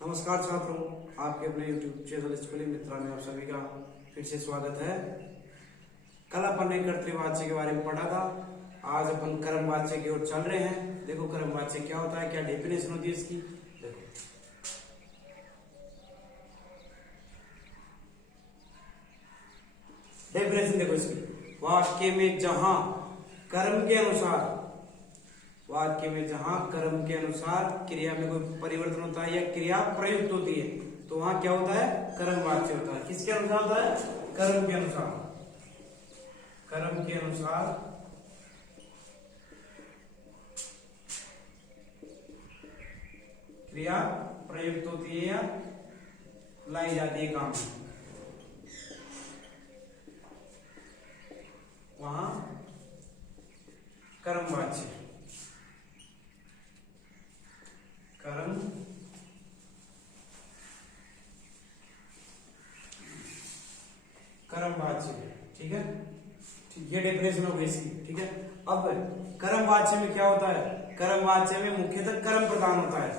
नमस्कार छात्रों, आपके अपने YouTube चैनल स्कूलिंग मित्रा में आप सभी का फिर से स्वागत है। कल अपन ने कर्तृवाच्य के बारे में पढ़ा था। आज अपन कर्मवाच्य की ओर चल रहे हैं। देखो कर्मवाच्य क्या होता है, क्या डेफिनेशन होती है इसकी। देखो डेफिनेशन देखो इसकी। वाक्य में जहां कर्म के अनुसार क्रिया में कोई परिवर्तन होता है या क्रिया प्रयुक्त होती है तो वहां क्या होता है, कर्मवाच्य होता है। किसके अनुसार होता है? कर्म के अनुसार क्रिया प्रयुक्त होती है या लाई जाती है काम में, वहां कर्मवाच्य कर्मवाच्य। ठीक है, ये डेफिनेशन हो गई इसकी। ठीक है, अब कर्मवाच्य में क्या होता है? कर्मवाच्य में मुख्यतः कर्म प्रधान होता है।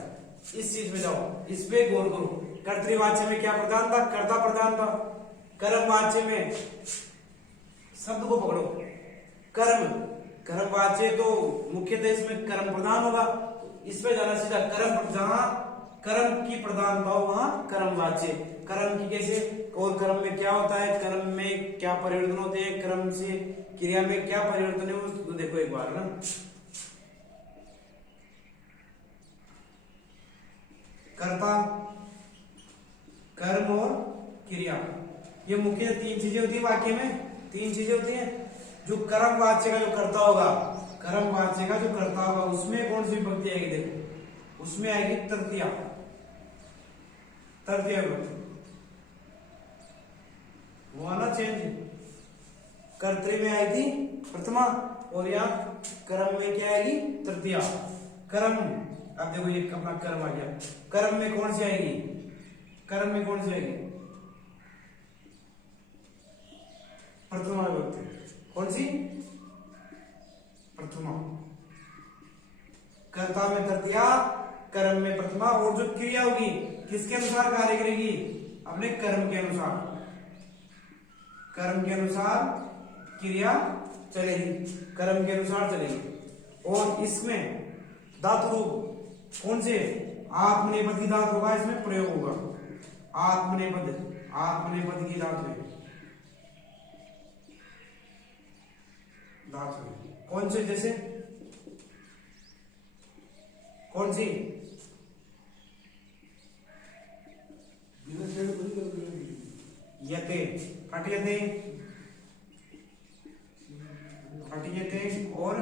इस चीज में जाओ, इस पे गौर करो। कर्तृवाच्य में क्या प्रधान था? कर्ता प्रधान था। कर्मवाच्य में शब्द को पकड़ो, कर्मवाच्य तो मुख्यतः इसमें कर्म प्रधान होगा। इसमें जाना सीधा कर्म, जहां कर्म की प्रधानता हो वहां कर्मवाच्य। कर्म की कैसे, और कर्म में क्या होता है, कर्म में क्या परिवर्तन होते हैं, कर्म से क्रिया में क्या परिवर्तन है, उसको देखो एक बार ना। कर्ता, कर्म और क्रिया, ये मुख्य तीन चीजें होती है वाक्य में। तीन चीजें होती हैं। जो कर्मवाच्य का जो कर्ता होगा, उसमें कौन सी विभक्ति आएगी? देखो उसमें आएगी तृतीया विभक्ति। वो ना चेंज, कर्तृ में आएगी प्रथमा और यहाँ कर्म में क्या आएगी? तृतीया। कर्म, अब देखो ये अपना कर्म आ गया। कर्म में कौन सी आएगी? प्रथमा विभक्ति। कौन सी? प्रथमा। कर्ता में तृतीया, कर्म में प्रथमा, और जो क्रिया होगी किसके अनुसार कार्य करेगी? अपने कर्म के अनुसार क्रिया चलेगी। और इसमें धातु रूप कौन से? आत्मनेपद की धातु होगा, इसमें प्रयोग होगा। आत्मनेपद की धातु कौन से? जैसे कौन सी? यते, फटियते और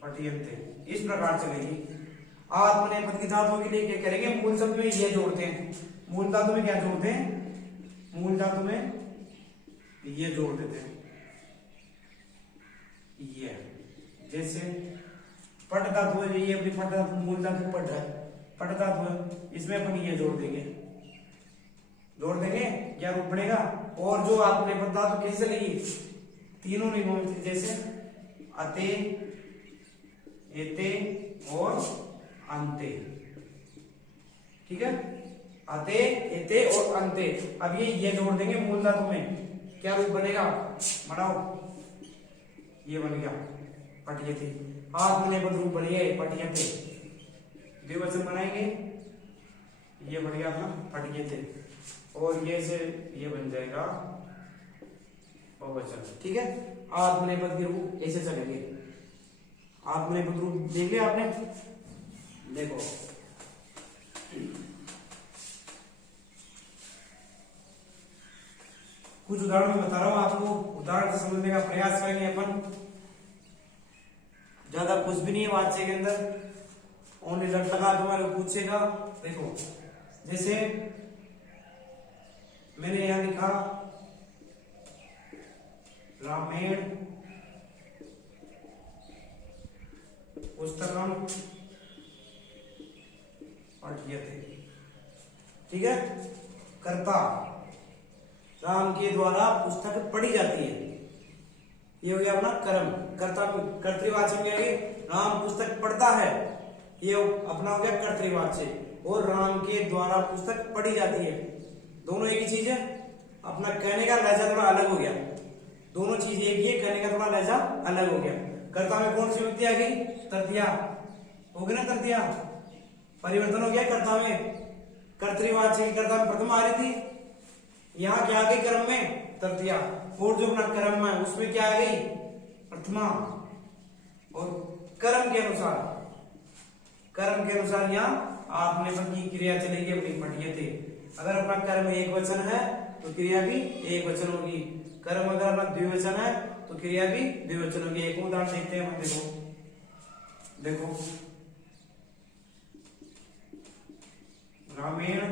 फटियते, इस प्रकार चलेगी। आत्मनेपद की धातुओं के लिए क्या करेंगे? मूल शब्द में ये जोड़ते हैं। मूल धातु में क्या जोड़ते हैं? मूल धातु में ये जोड़ देते हैं। ये जैसे पट धातु है, ये अपनी पट धातु, मूल धातु पट है, पट धातु है, इसमें अपन ये जोड़ देंगे। क्या रूप बनेगा? और जो आत्मनेपद धातु कैसे लेगी? तीनों नियमों में, जैसे अते, एते और अंते। ठीक है, अते, एते और अंते। अब ये जोड़ देंगे मूल धातु में, क्या रूप बनेगा? बनाओ, ये बन गया पटियते। आत्मनेपद रूप बनेगा पटियते। द्विवचन बनाएंगे, ये बन गया अपना पटियते, और ये से ये बन जाएगा बहुवचन। ठीक है, आत्मनेपद के रूप ऐसे चलेंगे। आत्मनेपद रूप देख लिया आपने? देखो कुछ उदाहरण मैं बता रहा हूं आपको, उदाहरण से समझने का प्रयास करेंगे अपन। ज्यादा कुछ भी नहीं है वाच्य के अंदर, ओनली लट लगा तुम्हारे पूछेगा। देखो जैसे मैंने यहां लिखा रामायण पुस्तकम पठ्यते। ठीक है, कर्ता, राम के द्वारा पुस्तक पढ़ी जाती है, ये हो गया अपना कर्म। कर्ता कर्तृवाचक में राम पुस्तक पढ़ता है, ये अपना हो गया कर्तृवाच्य, और राम के द्वारा पुस्तक पढ़ी जाती है, दोनों एक ही चीज है। अपना कहने का लहजा थोड़ा अलग हो गया, दोनों चीज एक ही है, कहने का थोड़ा लहजा अलग हो गया। कर्ता में कौन सी विभक्ति आ गई? तृतीया हो गई ना, तृतीया परिवर्तन हो गया कर्ता में। कर्तृवाच्य की कर्ता में प्रथम आ रही थी, यहाँ क्या आ गई क्रम में? तृतीया। और जो अपना क्रम है उसमें क्या आ गई? प्रथमा। और कर्म के अनुसार यहाँ आपने पद की क्रिया चलेगी अपनी पठियते। अगर अपना कर्म एक वचन है तो क्रिया भी एक वचन होगी, कर्म अगर अपना द्विवचन है तो क्रिया भी द्विवचन होगी। एक उदाहरण देखते हैं हम, देखो रामायण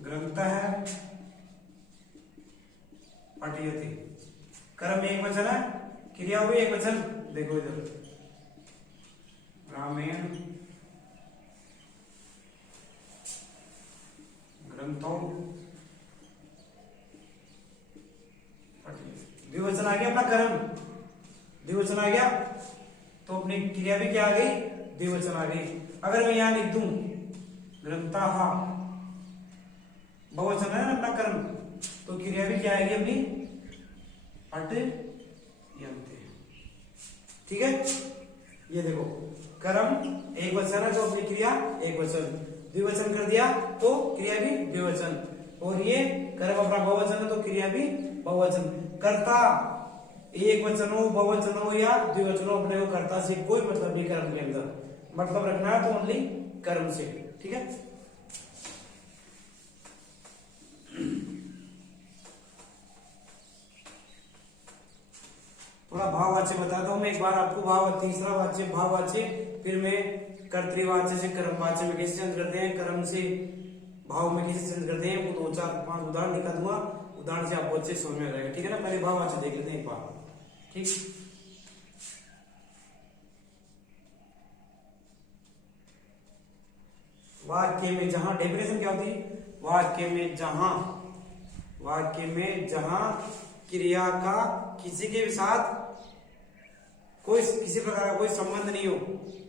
ग्रंथ है पठियते, कर्म एक वचन है, क्रिया हुई एक वचन। देखो इधर रामायण ग्रंथों द्विवचन आ गया, अपना कर्म द्विवचन आ गया तो अपनी क्रिया भी क्या आ गई? द्विवचन आ गई। अगर मैं यहां लिख दूं ग्रंथाः, बहुवचन है ना अपना कर्म, तो क्रिया भी क्या आएगी अपनी? पठ्यन्ते। ठीक है, ये देखो कर्म एक वचन है तो अपनी क्रिया एक वचन, द्विवचन कर दिया तो क्रिया भी द्विवचन, और ये कर्म अपना बहुवचन है तो क्रिया भी बहुवचन। कर्ता एक वचन हो, बहुवचन हो या द्विवचन हो, अपने को कर्ता से कोई मतलब नहीं कर्म के अंदर, मतलब रखना है तो ओनली कर्म से। ठीक है, थोड़ा भाववाच्य बताता हूं मैं एक बार आपको। भाव तीसरा वाच्य भाववाच्य, फिर मैं कर्तृवाच्य से कर्मवाच्य में कैसे चेंज करते हैं, कर्म से भाव में कैसे चेंज करते हैं, वो 2-4-5 उदाहरण दिखा दूंगा, उदाहरण से आपको अच्छे समझ में आ जाएगा। ठीक है ना, पहले भाववाच्य देख लेते हैं एक बार। ठीक, वाक्य में जहां, डेफिनेशन क्या होती है? वाक्य में जहां क्रिया का किसी के भी साथ कोई किसी प्रकार का कोई संबंध नहीं हो,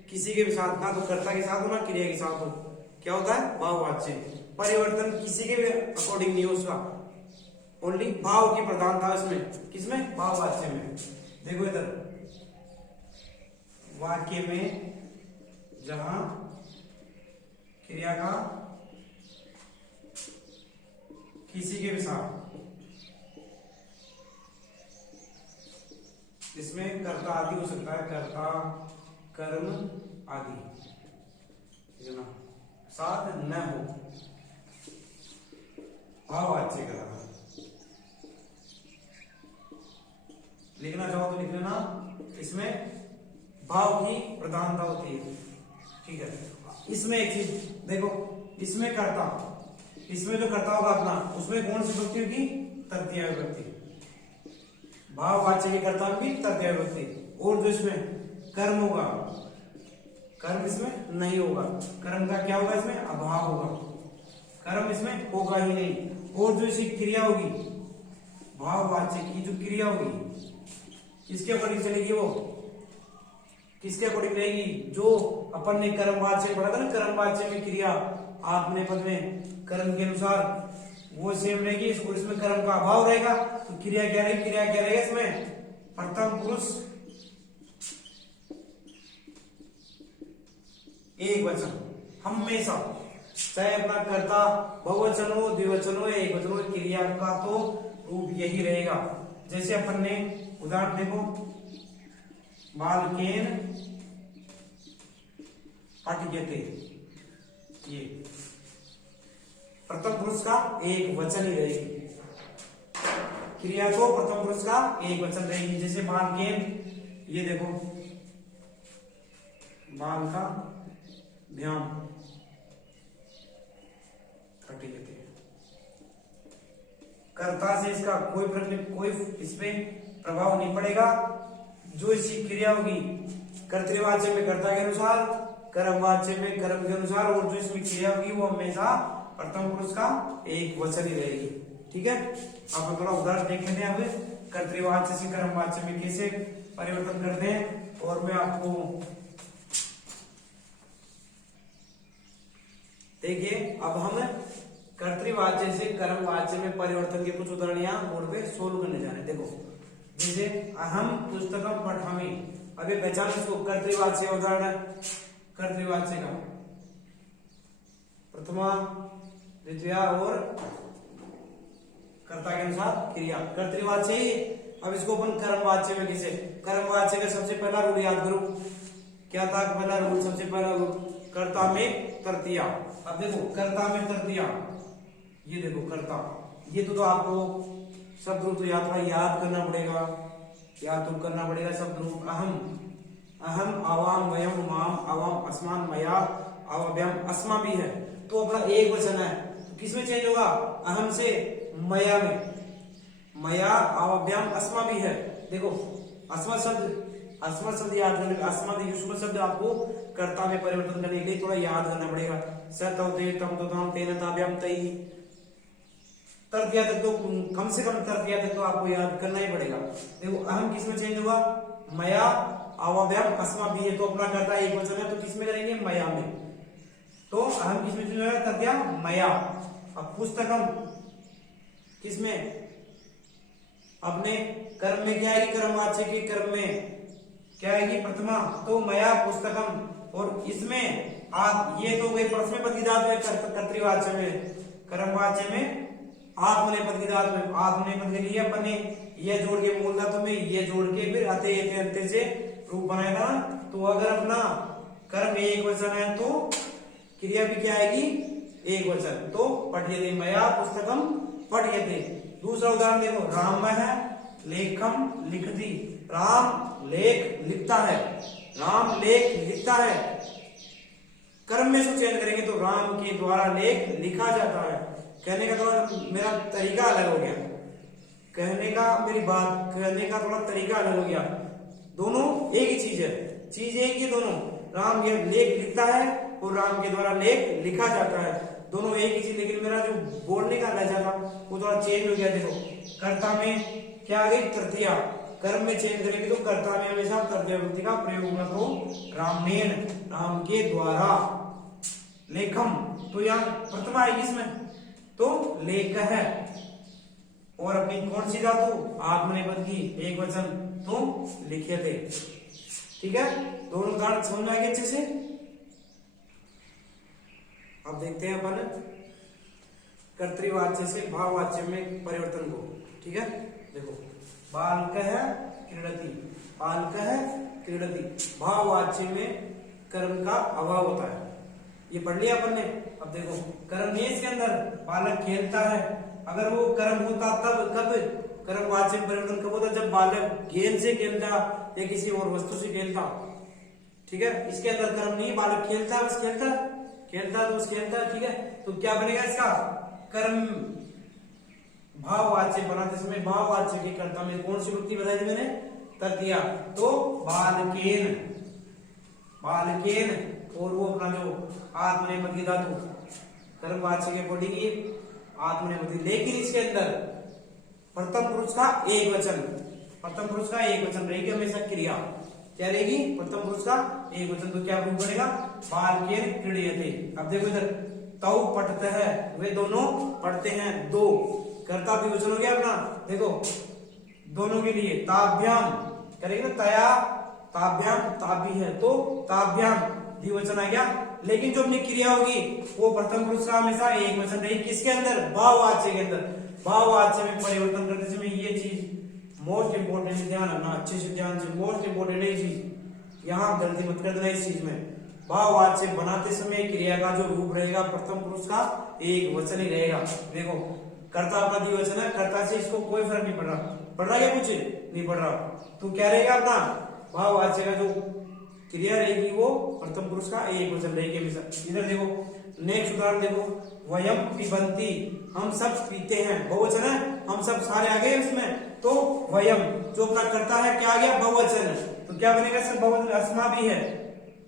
किसी के भी साथ, ना तो कर्ता के साथ हो ना क्रिया के साथ हो, क्या होता है? भाववाच्य। परिवर्तन किसी के भी अकॉर्डिंग नहीं हो उसका, ओनली भाव की प्रधानता इसमें, किसमें? भाववाच्य में। देखो इधर वाक्य में जहां क्रिया का किसी के भी साथ, इसमें कर्ता आदि हो सकता है, कर्ता कर्म आदि ना साथ न हो, भाववाच्य कहलाता है। लिखना चाहो तो लिख लेना, इसमें भाव की प्रधानता होती है। ठीक है, इसमें एक चीज देखो, इसमें कर्ता, इसमें जो कर्ता होगा अपना, उसमें कौन सी विभक्ति होगी? तृतीया विभक्ति। भाववाच्य के कर्ता में भी तृतीया विभक्ति, और जो इसमें कर्म होगा, कर्म इसमें नहीं होगा, कर्म का क्या होगा? इसमें अभाव होगा, कर्म इसमें होगा ही नहीं। और जो इसकी क्रिया होगी, भाववाच्य की जो क्रिया होगी, किसके अकॉर्डिंग चलेगी? वो किसके अकॉर्डिंग रहेगी? जो अपन ने कर्मवाच्य पढ़ा था ना, कर्मवाच्य में क्रिया आपने पद में कर्म के अनुसार, वो सेम रहेगी। और इसमें कर्म का अभाव रहेगा तो क्रिया क्या रहेगी? क्रिया क्या रहेगा इसमें? प्रथम पुरुष एक वचन हमेशा, चाहे अपना कर्ता बहुवचन हो, द्विवचन हो या एक वचन हो, क्रिया का तो रूप यही रहेगा। जैसे अपन ने उदाहरण देखो, बालकेन पठ्यते, ये प्रथम पुरुष का एक वचन ही रहेगी, क्रिया तो प्रथम पुरुष का एक वचन रहेगी। जैसे बालकेन, ये देखो बाल का व्यायाम पठ्यते, कर्ता से इसका कोई फर्क नहीं, कोई इसमें प्रभाव नहीं पड़ेगा। जो इसकी क्रिया होगी कर्तृवाच्य में कर्ता के अनुसार, कर्मवाच्य में कर्म के अनुसार, और जो इसमें क्रिया होगी वो हमेशा प्रथम पुरुष का एक वचन ही रहेगी। ठीक है, आप थोड़ा उदाहरण देख लेते हैं अब कर्तृवाच्य से कर्मवाच्य में कैसे परिवर्तन करते हैं, और मैं आपको देखिए अब हम कर्तृवाच्य से कर्मवाच्य में परिवर्तन के कुछ उदाहरण यहाँ बोर्ड पे सोल्व करने जा रहे हैं। देखो जैसे अहम पुस्तकम पठामि, अभी पहचान इसको कर्तृवाच्य उदाहरण कर्तृवाच्य का प्रथमा द्वितीया और कर्ता के अनुसार क्रिया कर्तृवाच्य ही। अब इसको अपन कर्मवाच्य में कैसे, कर्मवाच्य का सबसे पहला रूल याद करो, क्या था पहला रूल, सबसे पहला रूल कर्ता में तृतीया। अब देखो कर्ता में तृतीया, ये देखो कर्ता, ये तो आपको शब्द रूप तो याद करना पड़ेगा, याद तो करना पड़ेगा शब्द रूप। अहम, अहम, आवाम, वयम, माम, आवाम, अस्मान, मया, अवभ्यम, अस्मा भी है तो अपना एक वचन है तो किसमें चेंज होगा, अहम से मया में, मया, अवभ्यम, अस्मा भी है। देखो अस्मा शब्द याद करने, अस्मा युष्म शब्द आपको कर्ता में परिवर्तन करने के लिए थोड़ा याद करना पड़ेगा। स तव ते तम तो ताम तेन ताभ्याम तई, तृतीया तक तो कम से कम तृतीया तक तो आपको याद करना ही पड़ेगा। देखो अहम किसमें चेंज होगा, मया, अवभ्यम, अस्मा भी है तो अपना कर्ता एक वचन है तो किसमें करेंगे, मया में। तो अहम किसमें चेंज होगा, तृतीया मया। अब पुस्तकम किसमें, अपने कर्म में क्या आएगी, कर्मवाच्य के कर्म में क्या आएगी, प्रथमा, तो मया पुस्तकम। और इसमें ये तो गई प्रथम पद की धातु है कर्तृवाच्य में, कर्मवाच्य में आत्मनेपद की धातु है। आत्मनेपद के लिए अपन ने ये जोड़ के मूल धातु में ये जोड़ के फिर अते अंत्य से रूप बनाया था। तो अगर अपना कर्म एक वचन है तो क्रिया भी क्या आएगी, एक वचन, तो पठ्यते, मया पुस्तकम पठ्यते। दूसरा उदाहरण देखो, राम है लेखम लिखती, राम लेख लिखता है, राम लेख लिखता है। कर्म में से चयन करेंगे तो राम के द्वारा लेख लिखा जाता है। कहने का थोड़ा मेरा तरीका अलग हो गया, कहने का मेरी बात कहने का थोड़ा तरीका अलग हो गया। दोनों एक ही चीज है, चीज एक ही, दोनों राम ये लेख लिखता है और राम के द्वारा लेख लिखा जाता है, दोनों एक ही चीज। लेकिन मेरा जो बोलने का लहजा था वो थोड़ा चेंज हो गया। देखो कर्ता में क्या आ गई, तृतीया, कर्म में चेंज करेंगे तो कर्ता में हमेशा तृतीया विभक्ति का प्रयोग होगा। तो रामेण, राम के द्वारा, लेखम तो यहाँ प्रथमा आएगी इसमें तो लेख है। और अपनी कौन सी धातु, आत्मनेपद की एक वचन तो लिख्यते। ठीक है, दोनों उदाहरण समझ में आएंगे अच्छे से। अब देखते हैं अपन कर्तृवाच्य से भाववाच्य में परिवर्तन को। ठीक है, देखो बालकः क्रीडति, बालकः क्रीडति, भाववाच्य में कर्म का अभाव होता है, ये पढ़ लिया अपन ने। अब देखो कर्म नहीं है इसके अंदर, बालक खेलता है, अगर वो कर्म होता तब कब कर्मवाच्य में परिवर्तन कब होता, जब बालक गेंद से खेलता या किसी और वस्तु से खेलता। ठीक है, इसके अंदर कर्म नहीं, बालक खेलता है, बस खेलता खेलता तो बस खेलता। ठीक है, तो क्या बनेगा इसका, कर्म भाववाच्य बनाते समय भाववाच्य की कर्ता में कौन सी विभक्ति बताई थी मैंने, तृतीया, तो बालकेन, बालकेन। और वो अपना जो आत्मनेपद की धातु कर्मवाच्य के पड़ेगी आत्मनेपद, लेकिन इसके अंदर प्रथम पुरुष का एक वचन, प्रथम पुरुष का एक वचन रहेगी हमेशा क्रिया, क्या रहेगी, प्रथम पुरुष का एक वचन। तो क्या रूप बनेगा, बालकेन क्रीडयते। अब देखो इधर तौ पढ़ते हैं, वे दोनों पढ़ते हैं, दो कर्ता द्विवचन हो गया अपना। देखो दोनों के लिए ताभ्याम करेंगे ना, तया ताभ्याम, ताभी है तो ताभ्याम द्विवचन आ गया। लेकिन जो अपनी क्रिया होगी वो प्रथम पुरुष का हमेशा एक वचन रहेगी, किसके अंदर, भाववाच्य के अंदर। भाववाच्य में परिवर्तन करते समय ये चीज मोस्ट इंपोर्टेंट, ध्यान रखना अच्छे से, ध्यान से, मोस्ट इंपोर्टेंट है चीज, यहाँ गलती मत कर देना इस चीज में। भाववाच्य बनाते समय क्रिया का जो रूप रहेगा प्रथम पुरुष का एक वचन ही रहेगा। देखो कर्ता अपना द्विवचन है, कर्ता से इसको कोई फर्क नहीं पड़ रहा, पड़ रहा क्या, कुछ नहीं पड़ रहा, तो क्या रहेगा अपना भाववाच्य का जो क्रिया रहेगी वो प्रथम पुरुष का एक वचन रहेगी हमेशा। इधर देखो नेक्स्ट उदाहरण देखो, वयम पिबंती, हम सब पीते हैं, बहुवचन है, हम सब सारे आ गए उसमें, तो वयम जो अपना कर्ता है क्या आ गया, बहुवचन है, तो क्या बनेगा सर, बहुवचन, अस्मा भी है,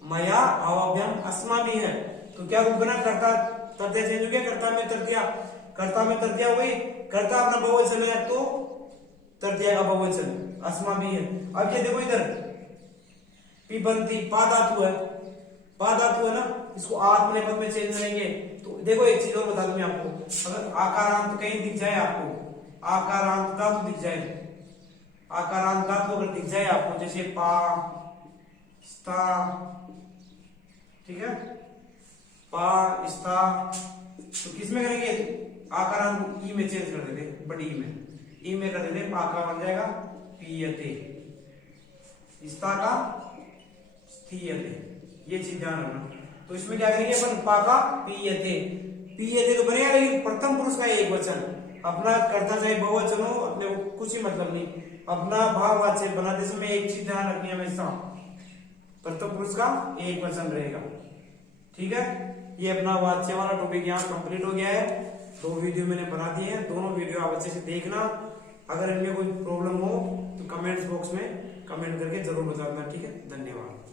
मया अवभ्यम अस्मा भी है, तो क्या रूप बना, कर्ता तृतीया चेंज हो गया, कर्ता में तृतीया, कर्ता में तृतीया हो गई, कर्ता अपना बहुवचन है तो तृतीया का बहुवचन अस्मा भी है। अब ये देखो इधर पिबंती पा धातु है, पा धातु है ना, इसको आत्मनेपद पद में चेंज करेंगे तो देखो एक चीज और बता दूं मैं आपको, अगर आकारांत कहीं दिख जाए आपको, आकारांत धातु दिख जाए, आकारांत धातु अगर दिख जाए आपको, जैसे पा, स्था, ठीक है, पा, स्था, तो किसमें करेंगे, आकारांत ई में चेंज कर देते, बड़ी ई में कर देते, पा का बन जाएगा पीयते, स्था का स्थीयते, ये चीज ध्यान रखना। तो इसमें क्या करेंगे अपन, पा का पीयते, पीयते तो बनेगा, लेकिन प्रथम पुरुष का एक वचन, अपना करता चाहे बहुवचन हो, अपने को कुछ ही मतलब नहीं, अपना भाववाच्य बनाते समय एक चीज ध्यान रखनी है हमेशा, प्रथम पुरुष का एक वचन रहेगा, ठीक है। ये अपना वाच्य वाला टॉपिक यहाँ कंप्लीट हो गया है। 2 वीडियो मैंने बना दिए हैं, दोनों वीडियो आप अच्छे से देखना। अगर इनमें कोई प्रॉब्लम हो तो कमेंट्स बॉक्स में कमेंट करके जरूर बताना, ठीक है। धन्यवाद।